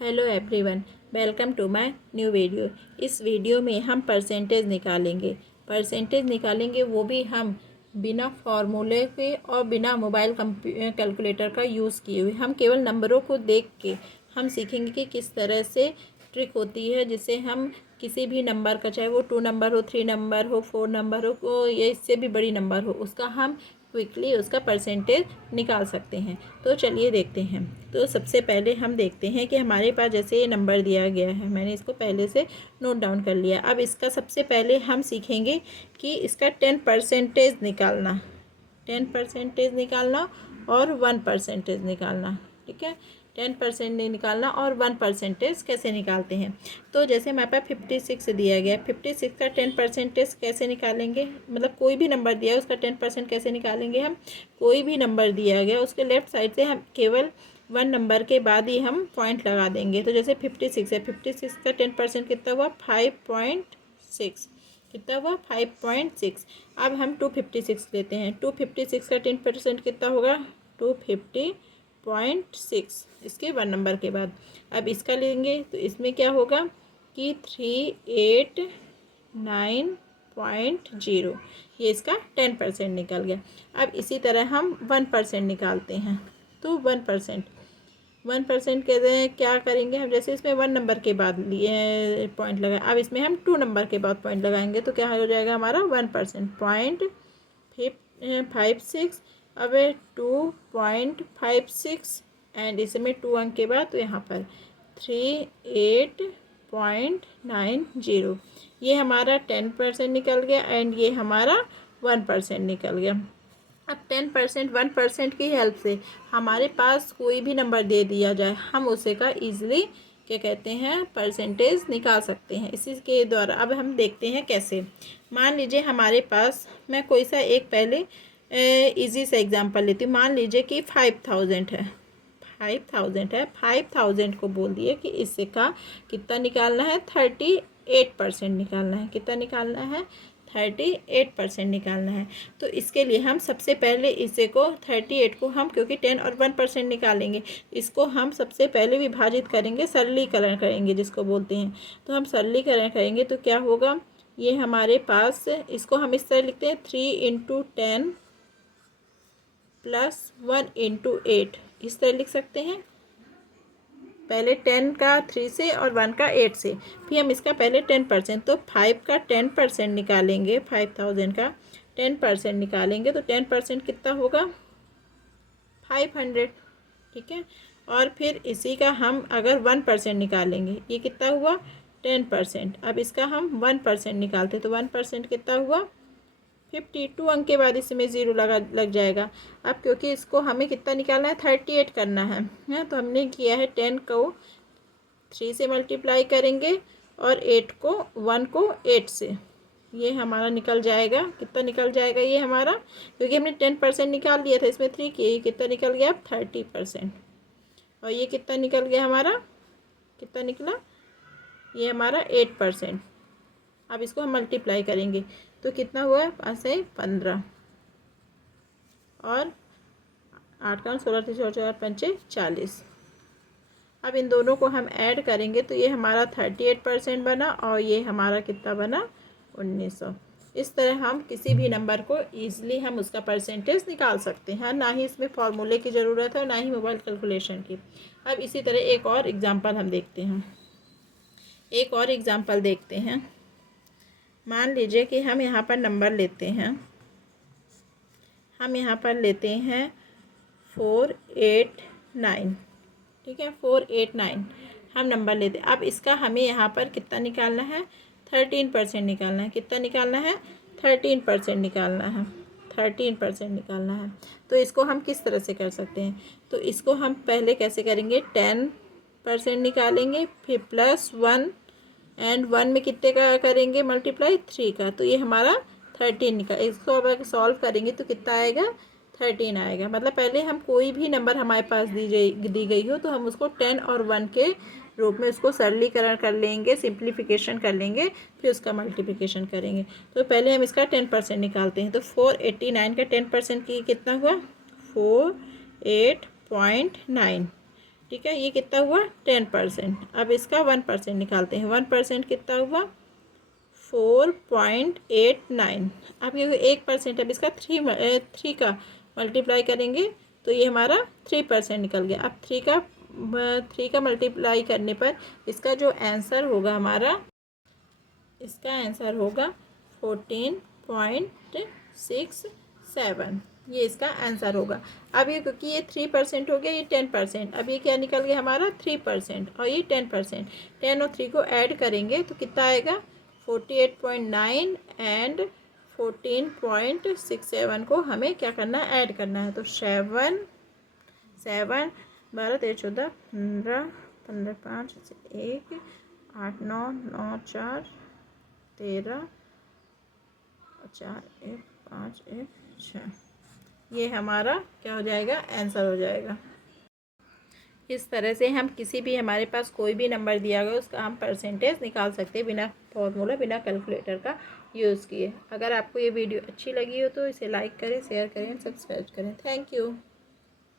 Hello everyone, welcome to my new video. इस वीडियो में हम परसेंटेज निकालेंगे वो भी हम बिना फार्मूले के और बिना मोबाइल कैलकुलेटर का यूज़ किए हुए। हम केवल नंबरों को देख के हम सीखेंगे कि किस तरह से ट्रिक होती है जिससे हम किसी भी नंबर का, चाहे वो 2 नंबर हो, 3 नंबर हो, 4 नंबर हो या इससे भी बड़ी नंबर हो, उसका हम क्विकली उसका परसेंटेज निकाल सकते हैं। तो चलिए देखते हैं। तो सबसे पहले हम देखते हैं कि हमारे पास जैसे ये नंबर दिया गया है, मैंने इसको पहले से नोट डाउन कर लिया। अब इसका सबसे पहले हम सीखेंगे कि इसका 10% निकालना, 10% निकालना और 1% निकालना। ठीक है, 10% निकालना और 1% कैसे निकालते हैं। तो जैसे हमारे पास 56 दिया गया है, 56 का 10% कैसे निकालेंगे, मतलब कोई भी नंबर दिया है उसका 10% कैसे निकालेंगे हम। कोई भी नंबर दिया गया उसके लेफ्ट साइड से हम केवल 1 नंबर के बाद ही हम पॉइंट लगा देंगे। तो जैसे 56 है, 56 का 10% कितना हुआ, 5.6। कितना हुआ, 5.6। अब हम 256 लेते हैं, 256 का 10% कितना होगा, 250.6, इसके 1 नंबर के बाद। अब इसका लेंगे तो इसमें क्या होगा कि 389.0, ये इसका 10% निकल गया। अब इसी तरह हम 1% निकालते हैं। तो 1% कहते हैं क्या करेंगे हम, जैसे इसमें 1 नंबर के बाद लिए पॉइंट लगाए, अब इसमें हम 2 नंबर के बाद पॉइंट लगाएंगे तो क्या हो जाएगा हमारा 1%, 0.56। अब 2.56 एंड इसमें 2 अंक के बाद तो यहाँ पर 38.90, ये हमारा 10% निकल गया एंड ये हमारा 1% निकल गया। अब 10%, 1% की हेल्प से हमारे पास कोई भी नंबर दे दिया जाए, हम उसे का ईजिली क्या कहते हैं, परसेंटेज निकाल सकते हैं इसी के द्वारा। अब हम देखते हैं कैसे। मान लीजिए हमारे पास, मैं कोई सा एक पहले इजी सा एग्जांपल लेती हूँ। मान लीजिए कि 5000 है, 5000 को बोल दिए कि इससे का कितना निकालना है, 38% निकालना है। कितना निकालना है, 38% निकालना है। तो इसके लिए हम सबसे पहले इसे को 38 को हम, क्योंकि 10 और 1% निकालेंगे, इसको हम सबसे पहले विभाजित करेंगे, सरलीकरण करेंगे जिसको बोलते हैं। तो हम सरलीकरण करेंगे तो क्या होगा, ये हमारे पास, इसको हम इस तरह लिखते हैं 3 × 10 + 1 × 8, इस तरह लिख सकते हैं। पहले 10 का 3 से और 1 का 8 से, फिर हम इसका पहले 10%, तो 5 का 10% निकालेंगे, 5000 का 10% निकालेंगे तो 10% कितना होगा, 500। ठीक है, और फिर इसी का हम अगर 1% निकालेंगे, ये कितना हुआ 10%। अब इसका हम 1% निकालते तो 1% कितना हुआ 52 अंक के बाद इसमें 0 लग जाएगा। अब क्योंकि इसको हमें कितना निकालना है, 38 करना है तो हमने किया है 10 को 3 से मल्टीप्लाई करेंगे और 1 को 8 से, ये हमारा निकल जाएगा। कितना निकल जाएगा ये हमारा, क्योंकि हमने 10% निकाल लिया था, इसमें 3 किए, ये कितना निकल गया 30%। और ये कितना निकल गया हमारा, कितना निकला, ये हमारा 8%। अब इसको हम मल्टीप्लाई करेंगे तो कितना हुआ, 5 से 15 और 8 का 16, 4 पंचे 40। अब इन दोनों को हम ऐड करेंगे तो ये हमारा 38% बना और ये हमारा कितना बना 1900। इस तरह हम किसी भी नंबर को ईजिली हम उसका परसेंटेज निकाल सकते हैं, ना ही इसमें फार्मूले की ज़रूरत है और ना ही मोबाइल कैलकुलेशन की। अब इसी तरह एक और एग्जांपल हम देखते हैं, एक और एग्जांपल देखते हैं। मान लीजिए कि हम यहाँ पर नंबर लेते हैं, हम यहाँ पर लेते हैं 489। ठीक है, 489 हम नंबर लेते हैं। अब इसका हमें यहाँ पर कितना निकालना है, 13% निकालना है। कितना निकालना है, 13% निकालना है, 13% निकालना है। तो इसको हम किस तरह से कर सकते हैं, तो इसको हम पहले कैसे करेंगे, 10% निकालेंगे, फिर +1 एंड 1 में कितने का करेंगे मल्टीप्लाई, 3 का, तो ये हमारा 13 निकल। इसको अब सॉल्व करेंगे तो कितना आएगा, 13 आएगा। मतलब पहले हम कोई भी नंबर हमारे पास दी गई हो तो हम उसको 10 और 1 के रूप में उसको सरलीकरण कर लेंगे, सिंप्लीफिकेशन कर लेंगे, फिर उसका मल्टीप्लिकेशन करेंगे। तो पहले हम इसका 10% निकालते हैं। तो 489 का 10% की कितना हुआ, 48.9। ठीक है। ये कितना हुआ 10%। अब इसका 1% निकालते हैं। 1% कितना हुआ 4.89। अब ये 1%, अब इसका थ्री का मल्टीप्लाई करेंगे तो ये हमारा 3% निकल गया। अब थ्री का मल्टीप्लाई करने पर इसका जो आंसर होगा हमारा, इसका आंसर होगा 14.67। ये इसका आंसर होगा। अब ये क्योंकि ये 3% हो गया, ये 10%, अब ये क्या निकल गया हमारा 3% और ये 10%। 10 और 3 को ऐड करेंगे तो कितना आएगा 48.9 एंड 14.67 को हमें क्या करना है ऐड करना है। तो 7 12 13 14 15 15 5 1 8 9 9 4 13 4 1 5 1 6, ये हमारा क्या हो जाएगा आंसर हो जाएगा। इस तरह से हम किसी भी हमारे पास कोई भी नंबर दिया गया उसका हम परसेंटेज निकाल सकते हैं बिना फॉर्मूला, बिना कैलकुलेटर का यूज़ किए। अगर आपको ये वीडियो अच्छी लगी हो तो इसे लाइक करें, शेयर करें, सब्सक्राइब करें। Thank you.